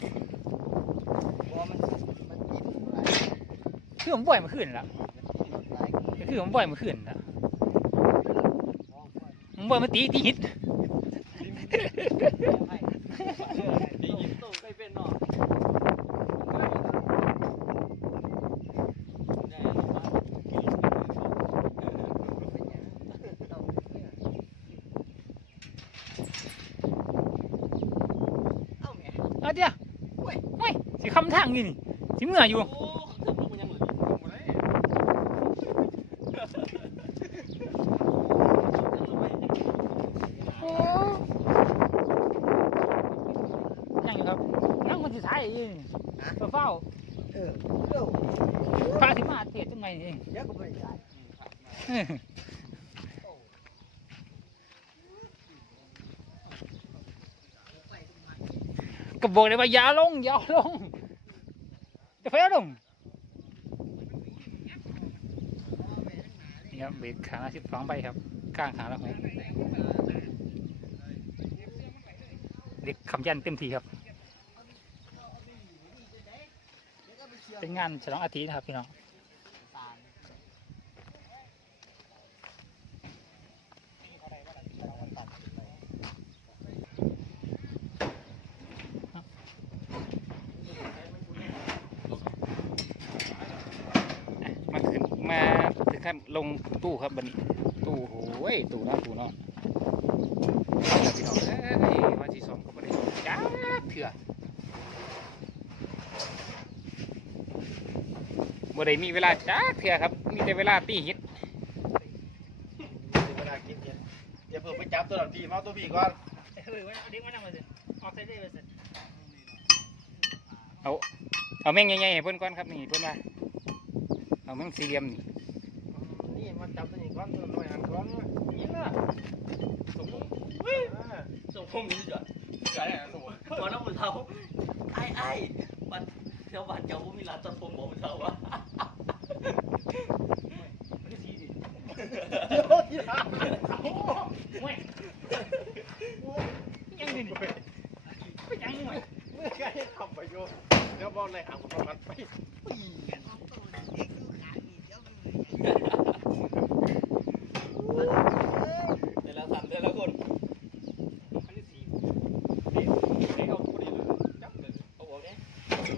บ่มันมันกินหลายคือผมบ่อยมาขึ้นแล้วรถหลายก็คือผมบ่อยมาขึ้นแล้วมองว่าผมบ่อยมาตีตีหิด กินตู้ใกล้เป็นเนาะเอ้าแม่ เอาเดี๋ยวโอ้ยโอ้ยสิ คำทางนี่นี่สิเมื่ออยู่โอ้ถึงลูกมันยังเหลืออยู่โอ้ยังอยู่ครับยังคนสุดท้ายอีกเฝ้าเออพระสิมาเทศจังไงเองเดี๋ยวก็บ่ได้ก็บอกเลยว่าอย่าลงอย่าลง จะไปเอาลงนี่ครับเบรกขาสิบสองใบครับก้างขาแล้วไหมเด็กคำยันเต็มทีครับ เป็นงานฉลองอาทิตย์นะครับพี่น้อง มาขึ้นมาถึงขั้น ลงตู้ครับบันนี้ ตู้โอ้ยตู้เนาะตู้เนาะเอาพี่น้องเอ้ยวันที่สองก็ไม่ได้ส่งจ้าเถื่อบ่ได้มีเวลาจ้าเถื่อครับ มีแต่เวลาตีหิตเวลากินเนี่ยอย่าเพิ่งไปจับตัวหลังทีมาเอาตัวพี่ก่อนเออเด็กมานั่งมาสิออกใส่ได้มาสิเอาแม่งใหญ่ๆให้เพิ่นก่อนครับนี่เพิ่นว่าเอาแม่งสี่เหลี่ยมนี่นี่มา จับตัวนี้ก่อนตัวหน่อยหันก่อนนี่นะสมมติอ่าส่งผมนี่จ้ะไก่อะสมมติหัวน้ำมือเท้าไอ้ไอ้บันเที่ยวบ้านเจ้าบ่มีร้านตัดผมบ่มือเท้าวะเดี๋ยวที่หลังโอ้ยยังดิไปยังหน่อย เมื่อไก่ทำไปโยเดี๋ยวบอลเลยหางประมาณไป แต่ละสันแต่ละคน อันนี้สี่ เดี๋ยวเอาพอดีเลยจับเลยเอาออกเนี่ย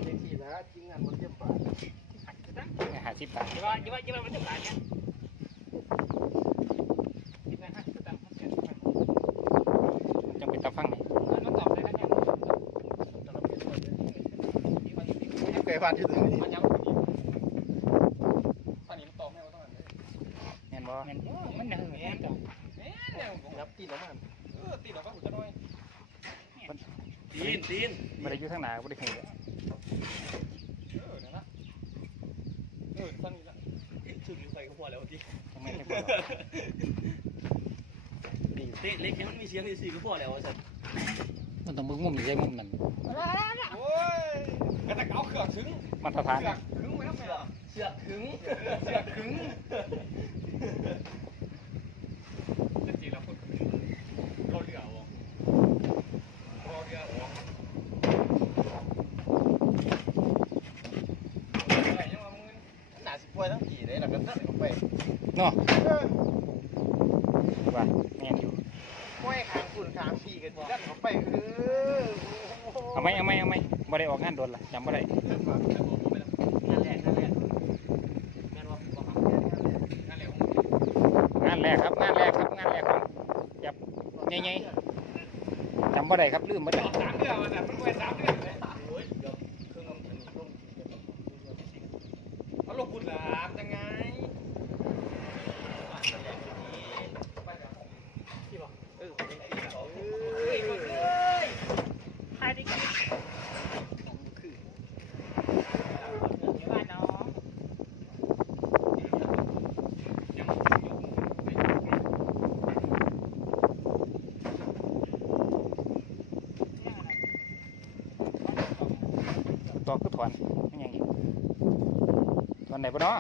เด็กสี่นะจริงงานมันเยี่ยมป่า หาสิบบาทอย่าว่าอย่าว่าอย่าว่ามันจะบาทเนี่ยสิบบาทห้าสิบตังค์มันเสีย จังเป็นตาฟังนี่มันตอบได้แล้วเนี่ยไก่บ้านที่ตรงนี้มันยังตอนนี้มันตอบแม่ว่าต้องอะไรแม่นบ่แม่นบ่มันยังแม่นจ้ะยับตีนออกมาเออตีนออกมาหุ่นจะน้อยตีนตีนบ่ได้อยู่ทางหน้าบ่ได้เห็นเลย เออเนี่ยนะเออสั้นนี่ละ ถึงไปก็พอแล้วทีทำไมให้บ่เตะเล็กแค่มันมีเสียงนี่สิก็พอแล้วสันมันต้องมึงมุมนี่ใช่มุมนั่นโอ้ยกระตะเกาเขือกถึงมาตรฐานเขือกถึงไว้ทำไมล่ะเสือกถึง เสือกถึงจริงๆแล้วคนเราเรือออกเราเรือออกอะไรยังว่ามึงหนาสิป่วยทั้งกี่เลยหลังกันนั่นก็ไป เนาะเออว่าแม่นอยู่ป่วยขางคุณขางพี่กันนั่นก็ไปเออเอาไหมเอาไหมเอาไหมบ่ได้ออกงานโดนล่ะจำบ่ได้นั่นแหละนั่นแหละแม่นว่าบอกครับงานแรกครับงานแรกครับงานแรกของแบบใหญ่ๆจำบ่ได้ครับลืมบ่ได้สามเดือนมันมันป่วยสามเดือนเลยโอ้ยเดี๋ยวเครื่องมันลงเขาลงบุญหลามยังไง เออเป็นไงเขา เอ้ยมึงเอ้ย ทายดิว่าน้องต อกคือถอนไม่ยังอีกถอนไหนปะเนาะ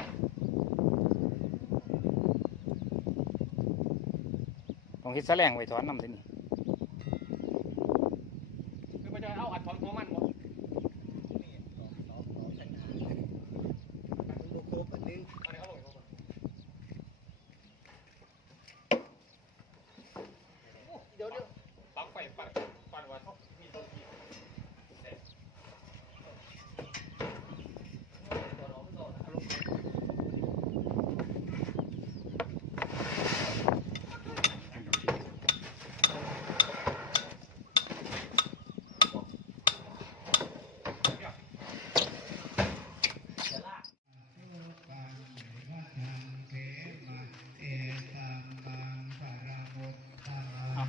ต้องคิดแสลงไว้ถอนนำสินี่ คือมันจะเอาอัดถอนตัวมันหมด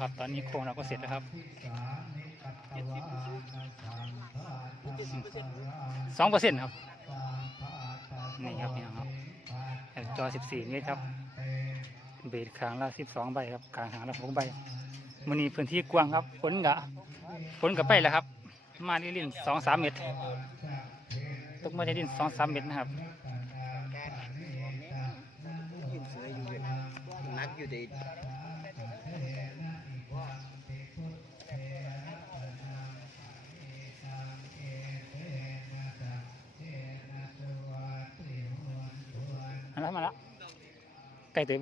ครับ ตอนนี้โครงเราก็เสร็จแล้วครับเจ็ดสิบเปอร์เซ็นต์เจ็ดสิบเปอร์เซ็นต์สองเปอร์เซ็นต์ครับ นี่ครับนี่ครับจอ14เมตรครับ เบสขางละ12ใบครับกลางหางละ6ใบมันนี้พื้นที่กว้างครับฝนกะฝนกะไปแล้วครับ มาที่ลิ้นสองสามเมตรตกมาที่ลิ้นสองสามเมตรนะครับยินเสืออยู่นักอยู่ดี มาแล้วมาแล้วไก่เต็ม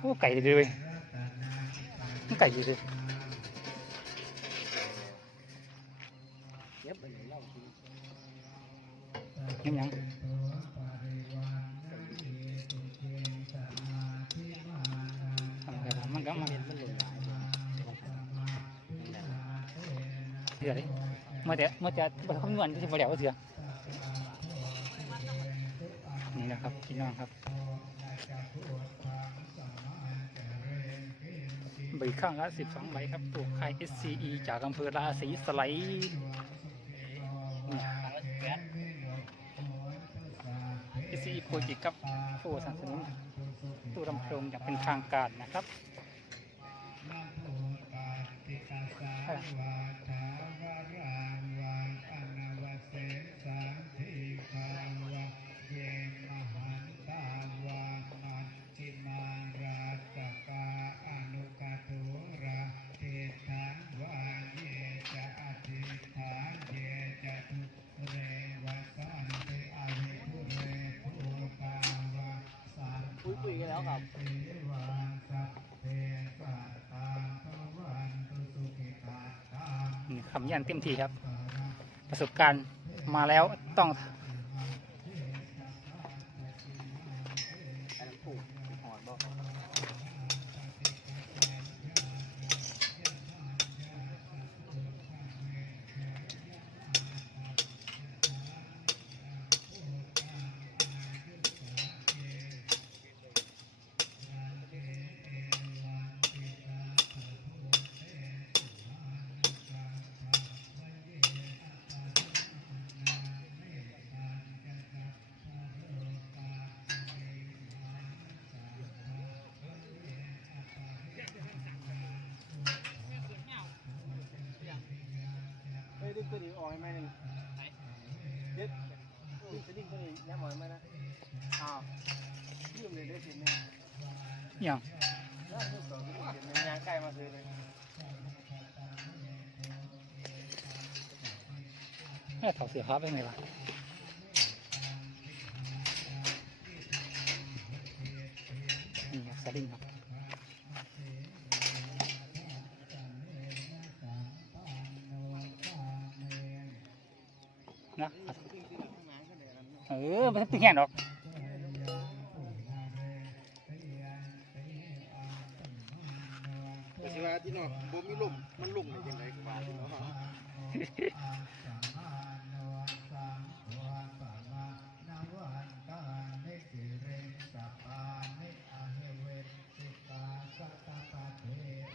โอ้ไก่ดีเลยมันไก่ดีเลย เย็บไปไหนเล่าที ยังยังเอาไปครับมันก็มัน มันหล่นหลาย เสือเลยเมื่อแต่เมื่อจะไปคำนวณที่บ่แล้วเสือนี่นะครับพี่น้องครับใบข้างละ12ใบครับตัวค่าย SCE จากอำเภอราศีสไลด์นี่แปด SCE โปรเจกต์ครับผู้สนับสนุนตู้ลำโพงอย่างเป็นทางการนะครับ แล้วครับนี่คำยันเต็มที่ครับ ประสบการณ์มาแล้วต้อง ยดึงตัวนี้ออกให้ไหมหนึ่งเด็ดดึงสลิงตัวนี้ย้ำออกให้ไหมนะอ้าวยืมเลยได้สิแม่อย่างแล้วดึงต่อดึงเดี๋ยวแม่ยางใกล้มาซื้อเลยแม่ถอดเสื้อผ้าไปไหนวะนี่ครับสลิงครับ นะเออมันตึงแห้งดอกแต่สิว่าที่นอกบ่มีลมมันลุ่มได้ยังไงกว่าที่เนาะ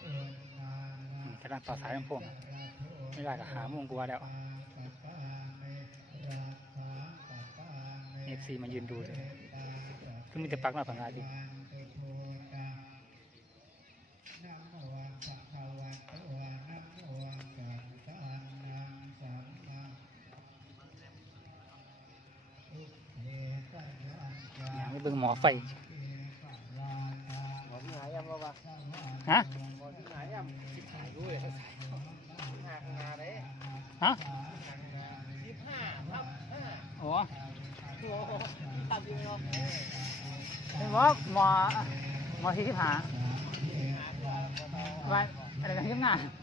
อืมกำลังต่อสายลำโพงไม่ได้ก็หาโมงกว่าแล้ว ซีมายืนดูเลยคือมีแต่ปลักมาผ่านมาดิอย่างนี้เบิ่งหมอไฟบอกที่หายำบ่วะฮะบอกที่หายำสิบหายด้วยสิบห้าข้างหน้าเลยฮะสิบห้าทับห้าโอ้ เป็นหมอหมอหมอที่ที่หาไว้อะไรกันที่งานโอ้